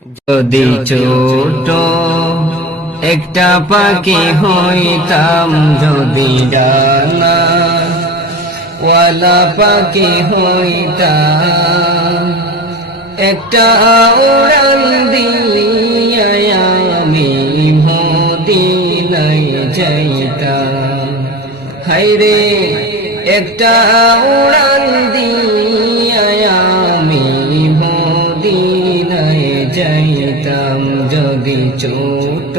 যদি ছোট একটা পাখি হইতাম, যদি ডানা ওয়ালা পাখি হইতাম, একটা উড়ান দিয়া আমি মদিনায় যাইতাম। হায়রে একটা উড়ান দিয়া আমি মদিনায় যাইতাম। যদি ছোট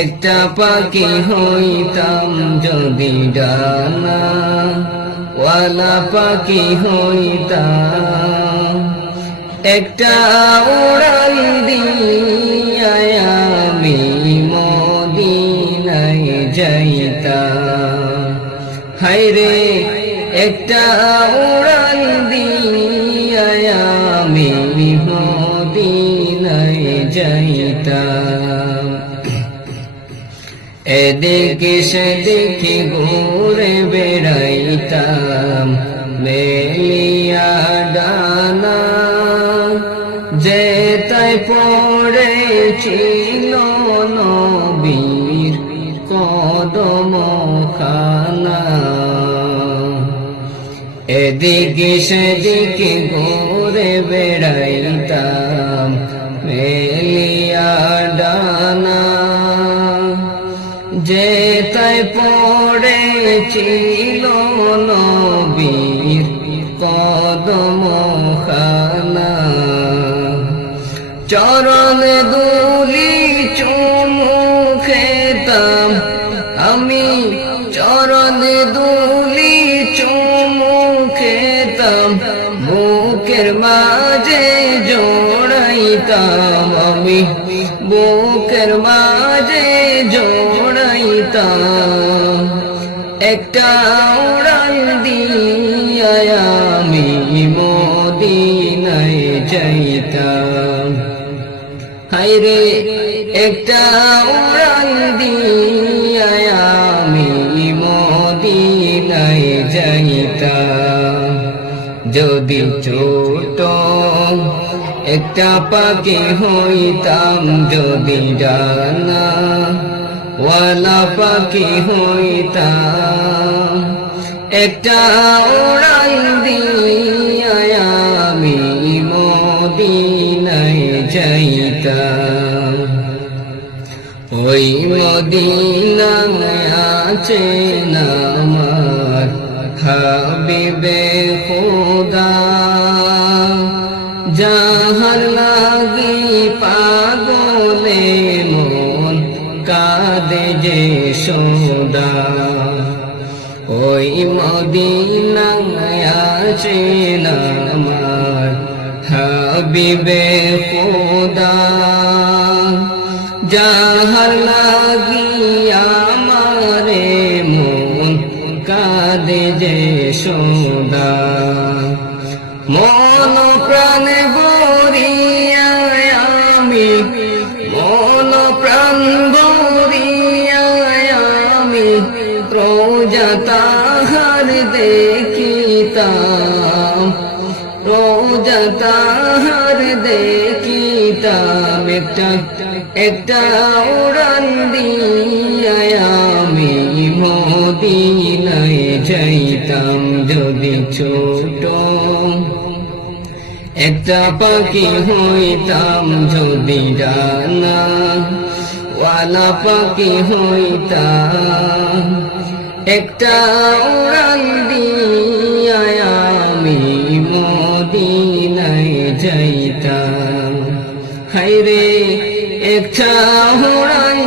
একটা পাখি হইতাম, যদি ডানা ওয়ালা পাখি হইতাম, একটা উড়ান দিয়া আমি মদিনায় যাইতাম। হায়রে একটা উড়ান দিয়া আমি মদিনায় যাইতাম। এদিকে সেদিকে ঘুরে বেড়াইতাম, মেলিয়া ডানা যেতাই পড়েছিল নবীর কদম খানা। এদিকে সেদিকে ঘুরে বেড়াইতাম, মেলিয়া ডানা যেতাই পড়েছিল নবীর কদম খানা। চরণে দুলি চুমু খেতাম আমি, চরণে দুলি চুমু খেতাম, বুকের মাঝে জোড়াইতাম আমি, বুকের মাঝে জোড়াইতাম। একটা উড়ান দিয়া আমি মদিনায় যাইতাম। হায়রে একটা উড়ান দিয়া আমি মদিনায় যাইতাম। যদি ছোট একটা পাখি হইতাম, যদি ডানা ওয়ালা পাখি হইতাম, একটা উড়ান দিয়া আমি মদিনায় যাইতাম। ওই মদিনায় আছে আমার হাবিবে খোদা, যাহার লাগি পাগলে মন কাঁদে যে সদা। ওই মদিনায় আছেন আমার হাবিবে খোদা, যাহার লাগি আমারে মন কাঁদে যে সদা। মন প্রাণে ভরিয়া আমি, মন প্রাণ ভরিয়া আমি রোজা তাহার দেখিতাম, রোজা তাহার দেখিতাম। একটা উড়ান দিয়া আমি মদিনায় যাইতাম। যদি ছোট একটা পাখি হইতাম, যদি ডানা ওয়ালা পাখি হইতাম, একটা উড়ান দিয়া আমি মদিনায় যাইতাম। হায়রে একটা উড়ান